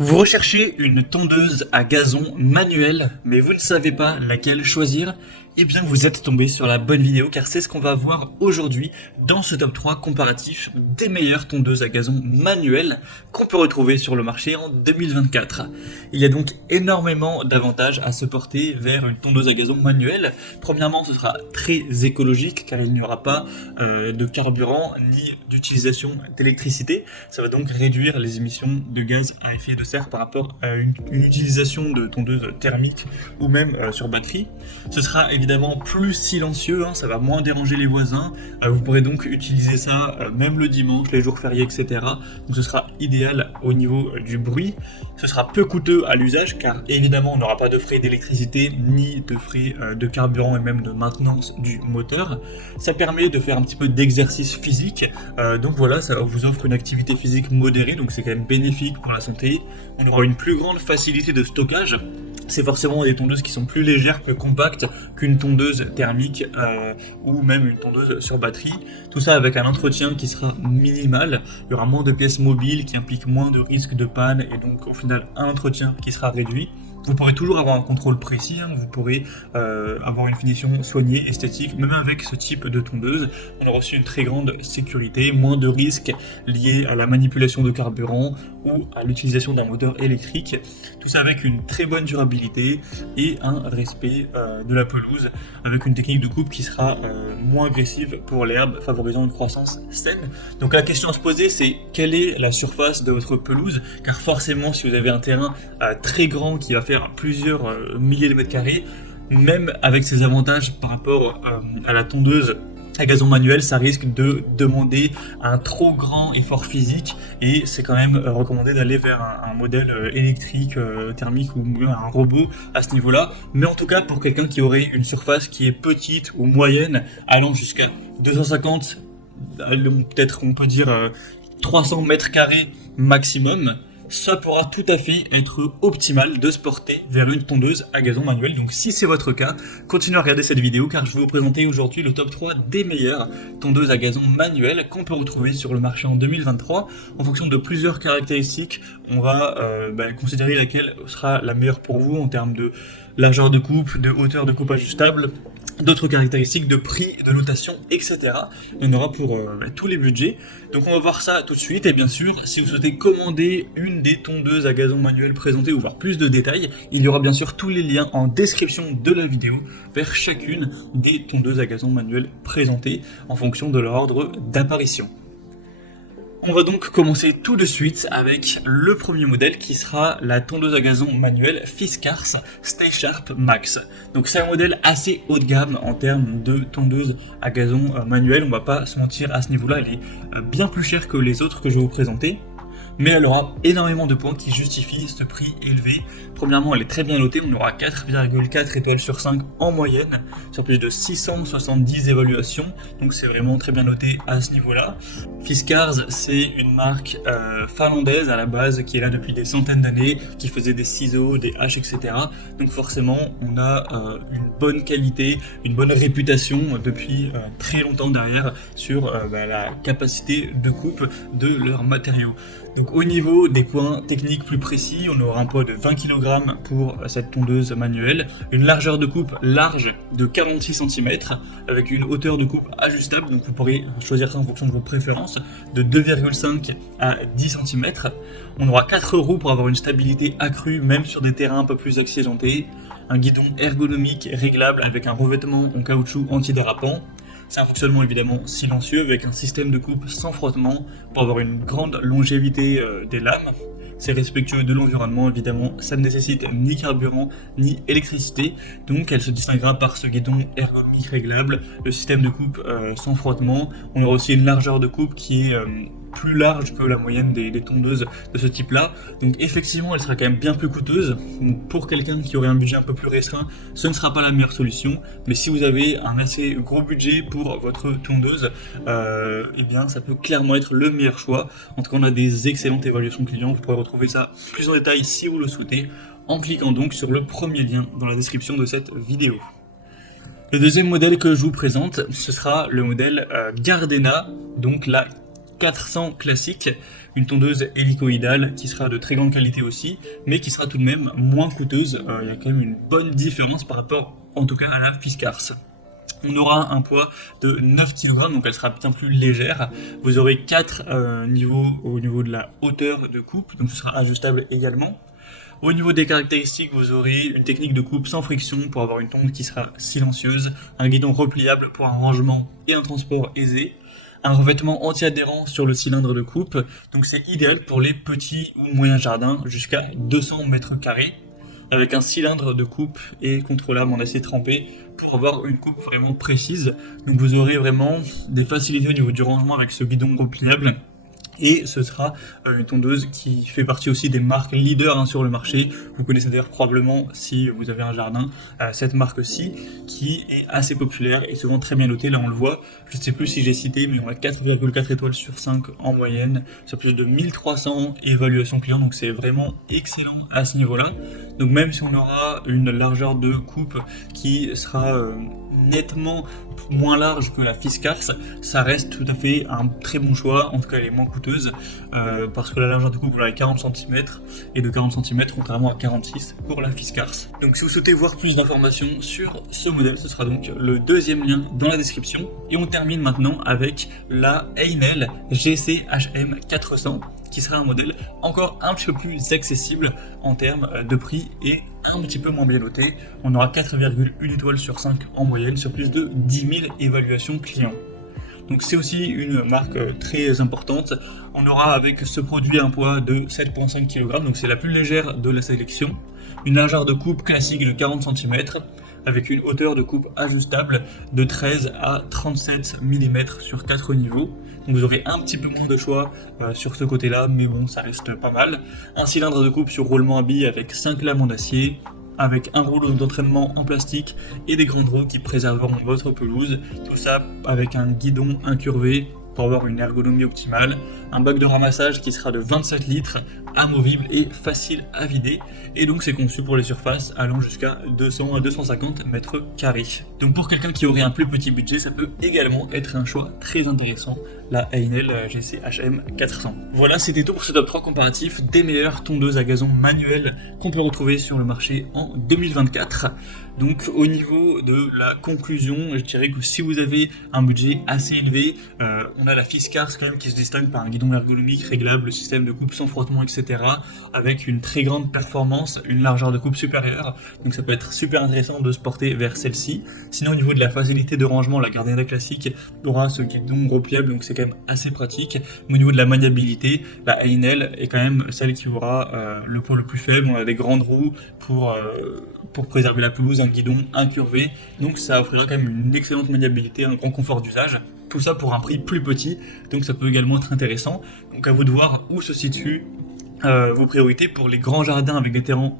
Vous recherchez une tondeuse à gazon manuelle, mais vous ne savez pas laquelle choisir? Eh bien, vous êtes tombé sur la bonne vidéo, car c'est ce qu'on va voir aujourd'hui dans ce top 3 comparatif des meilleures tondeuses à gazon manuelles qu'on peut retrouver sur le marché en 2024. Il y a donc énormément d'avantages à se porter vers une tondeuse à gazon manuelle. Premièrement, ce sera très écologique, car il n'y aura pas de carburant ni d'utilisation d'électricité. Ça va donc réduire les émissions de gaz à effet de serre par rapport à une utilisation de tondeuse thermique ou même sur batterie. Ce sera évidemment plus silencieux, ça va moins déranger les voisins. Vous pourrez donc utiliser ça même le dimanche, les jours fériés, etc. Donc ce sera idéal au niveau du bruit. Ce sera peu coûteux à l'usage, car évidemment on n'aura pas de frais d'électricité ni de frais de carburant et même de maintenance du moteur. Ça permet de faire un petit peu d'exercice physique, donc voilà, ça vous offre une activité physique modérée, donc c'est quand même bénéfique pour la santé. On aura une plus grande facilité de stockage. C'est forcément des tondeuses qui sont plus légères, plus compactes qu'une tondeuse thermique ou même une tondeuse sur batterie. Tout ça avec un entretien qui sera minimal. Il y aura moins de pièces mobiles qui impliquent moins de risques de panne et donc au final un entretien qui sera réduit. Vous pourrez toujours avoir un contrôle précis, vous pourrez avoir une finition soignée, esthétique, même avec ce type de tondeuse. On aura aussi une très grande sécurité, moins de risques liés à la manipulation de carburant ou à l'utilisation d'un moteur électrique. Tout ça avec une très bonne durabilité et un respect de la pelouse, avec une technique de coupe qui sera moins agressive pour l'herbe, favorisant une croissance saine. Donc la question à se poser, c'est quelle est la surface de votre pelouse? Car forcément, si vous avez un terrain très grand qui va faire plusieurs milliers de mètres carrés, même avec ses avantages par rapport à la tondeuse à gazon manuel, ça risque de demander un trop grand effort physique et c'est quand même recommandé d'aller vers un modèle électrique, thermique ou un robot à ce niveau-là. Mais en tout cas, pour quelqu'un qui aurait une surface qui est petite ou moyenne, allant jusqu'à 250, peut-être on peut dire 300 mètres carrés maximum, ça pourra tout à fait être optimal de se porter vers une tondeuse à gazon manuel. Donc si c'est votre cas, continuez à regarder cette vidéo, car je vais vous présenter aujourd'hui le top 3 des meilleures tondeuses à gazon manuel qu'on peut retrouver sur le marché en 2023. En fonction de plusieurs caractéristiques, on va considérer laquelle sera la meilleure pour vous en termes de largeur de coupe, de hauteur de coupe ajustable, d'autres caractéristiques de prix, de notation, etc. Il y en aura pour tous les budgets. Donc on va voir ça tout de suite. Et bien sûr, si vous souhaitez commander une des tondeuses à gazon manuel présentées ou voir plus de détails, il y aura bien sûr tous les liens en description de la vidéo vers chacune des tondeuses à gazon manuel présentées en fonction de leur ordre d'apparition. On va donc commencer tout de suite avec le premier modèle qui sera la tondeuse à gazon manuelle Fiskars Stay Sharp Max. Donc c'est un modèle assez haut de gamme en termes de tondeuse à gazon manuelle, on va pas se mentir à ce niveau-là, elle est bien plus chère que les autres que je vais vous présenter. Mais elle aura énormément de points qui justifient ce prix élevé. Premièrement, elle est très bien notée, on aura 4,4 étoiles sur 5 en moyenne, sur plus de 670 évaluations, donc c'est vraiment très bien noté à ce niveau-là. Fiskars, c'est une marque finlandaise à la base, qui est là depuis des centaines d'années, qui faisait des ciseaux, des haches, etc. Donc forcément, on a une bonne qualité, une bonne réputation depuis très longtemps derrière sur la capacité de coupe de leurs matériaux. Donc au niveau des points techniques plus précis, on aura un poids de 20 kg pour cette tondeuse manuelle, une largeur de coupe large de 46 cm, avec une hauteur de coupe ajustable, donc vous pourrez choisir ça en fonction de vos préférences, de 2,5 à 10 cm. On aura 4 roues pour avoir une stabilité accrue, même sur des terrains un peu plus accidentés, un guidon ergonomique réglable avec un revêtement en caoutchouc antidérapant. C'est un fonctionnement évidemment silencieux avec un système de coupe sans frottement pour avoir une grande longévité des lames. C'est respectueux de l'environnement, évidemment, ça ne nécessite ni carburant ni électricité, donc elle se distinguera par ce guidon ergonomique réglable, le système de coupe sans frottement. On aura aussi une largeur de coupe qui est plus large que la moyenne des tondeuses de ce type là, donc effectivement elle sera quand même bien plus coûteuse. Donc, pour quelqu'un qui aurait un budget un peu plus restreint, ce ne sera pas la meilleure solution, mais si vous avez un assez gros budget pour votre tondeuse, eh bien ça peut clairement être le meilleur choix. En tout cas on a des excellentes évaluations clients, vous pourrez retrouver ça plus en détail si vous le souhaitez en cliquant donc sur le premier lien dans la description de cette vidéo. Le deuxième modèle que je vous présente, ce sera le modèle Gardena, donc la 400 classique. une tondeuse hélicoïdale qui sera de très grande qualité aussi, mais qui sera tout de même moins coûteuse. Il y a quand même une bonne différence par rapport en tout cas à la Fiskars. On aura un poids de 9 kg, donc elle sera bien plus légère. Vous aurez 4 niveaux au niveau de la hauteur de coupe, donc ce sera ajustable également. Au niveau des caractéristiques, vous aurez une technique de coupe sans friction pour avoir une tonde qui sera silencieuse, un guidon repliable pour un rangement et un transport aisé, un revêtement anti-adhérent sur le cylindre de coupe, donc c'est idéal pour les petits ou moyens jardins jusqu'à 200 mètres carrés, avec un cylindre de coupe et contrôlable en acier trempé pour avoir une coupe vraiment précise. Donc vous aurez vraiment des facilités au niveau du rangement avec ce guidon repliable. Et ce sera une tondeuse qui fait partie aussi des marques leaders sur le marché. Vous connaissez d'ailleurs probablement, si vous avez un jardin, cette marque-ci qui est assez populaire et souvent très bien notée. Là on le voit, je ne sais plus si j'ai cité, mais on a 4,4 étoiles sur 5 en moyenne, sur plus de 1300 évaluations clients, donc c'est vraiment excellent à ce niveau-là. Donc même si on aura une largeur de coupe qui sera nettement moins large que la Fiskars, ça reste tout à fait un très bon choix, en tout cas elle est moins coûteuse, parce que la largeur de coupe vous l'avez 40 cm, et de 40 cm contrairement à 46 pour la Fiskars. Donc si vous souhaitez voir plus d'informations sur ce modèle, ce sera donc le deuxième lien dans la description. Et on termine maintenant avec la Heinel GC-HM 400, qui sera un modèle encore un petit peu plus accessible en termes de prix et un petit peu moins bien noté. On aura 4,1 étoiles sur 5 en moyenne sur plus de 10 000 évaluations clients. Donc c'est aussi une marque très importante. On aura avec ce produit un poids de 7,5 kg, donc c'est la plus légère de la sélection. Une largeur de coupe classique de 40 cm, avec une hauteur de coupe ajustable de 13 à 37 mm sur 4 niveaux. Donc vous aurez un petit peu moins de choix sur ce côté-là, mais bon, ça reste pas mal. Un cylindre de coupe sur roulement à billes avec 5 lames en acier, avec un rouleau d'entraînement en plastique et des grandes roues qui préserveront votre pelouse. Tout ça avec un guidon incurvé pour avoir une ergonomie optimale, un bac de ramassage qui sera de 27 litres, amovible et facile à vider, et donc c'est conçu pour les surfaces allant jusqu'à 200 à 250 mètres carrés. Donc pour quelqu'un qui aurait un plus petit budget, ça peut également être un choix très intéressant, la Heinel GC-HM 400. Voilà, c'était tout pour ce top 3 comparatif des meilleures tondeuses à gazon manuelles qu'on peut retrouver sur le marché en 2024. Donc au niveau de la conclusion, je dirais que si vous avez un budget assez élevé, on a la Fiskars quand même qui se distingue par un guidon ergonomique réglable, le système de coupe sans frottement, etc. avec une très grande performance, une largeur de coupe supérieure, donc ça peut être super intéressant de se porter vers celle-ci. Sinon au niveau de la facilité de rangement, la Gardena classique aura ce guidon repliable, donc c'est quand même assez pratique. Mais au niveau de la maniabilité, la Heinel est quand même celle qui aura le poids le plus faible. On a des grandes roues pour préserver la pelouse, un guidon incurvé, donc ça offrira quand même une excellente maniabilité, un grand confort d'usage. Tout ça pour un prix plus petit, donc ça peut également être intéressant. Donc à vous de voir où se situent vos priorités. Pour les grands jardins avec des terrains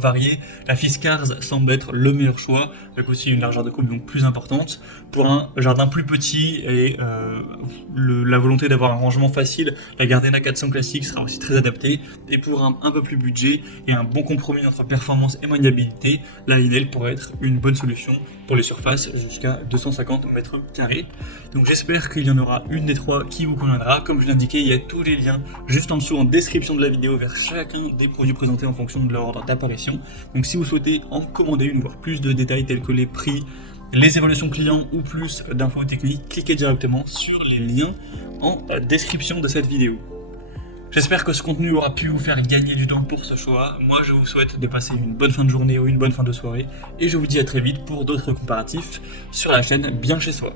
variés, la Fiskars semble être le meilleur choix, avec aussi une largeur de coupe donc plus importante. Pour un jardin plus petit et la volonté d'avoir un rangement facile, la Gardena 400 classique sera aussi très adaptée. Et pour un peu plus budget et un bon compromis entre performance et maniabilité, la Heinel pourrait être une bonne solution pour les surfaces jusqu'à 250 mètres carrés. Donc j'espère qu'il y en aura une des trois qui vous conviendra. Comme je l'ai indiqué, il y a tous les liens juste en dessous en description de la vidéo vers chacun des produits présentés en fonction de leur ordre d'apparition. Donc si vous souhaitez en commander une, voire plus de détails tels que les prix, les évaluations clients ou plus d'infos techniques, cliquez directement sur les liens en description de cette vidéo. J'espère que ce contenu aura pu vous faire gagner du temps pour ce choix. Moi je vous souhaite de passer une bonne fin de journée ou une bonne fin de soirée, et je vous dis à très vite pour d'autres comparatifs sur la chaîne Bien Chez Soi.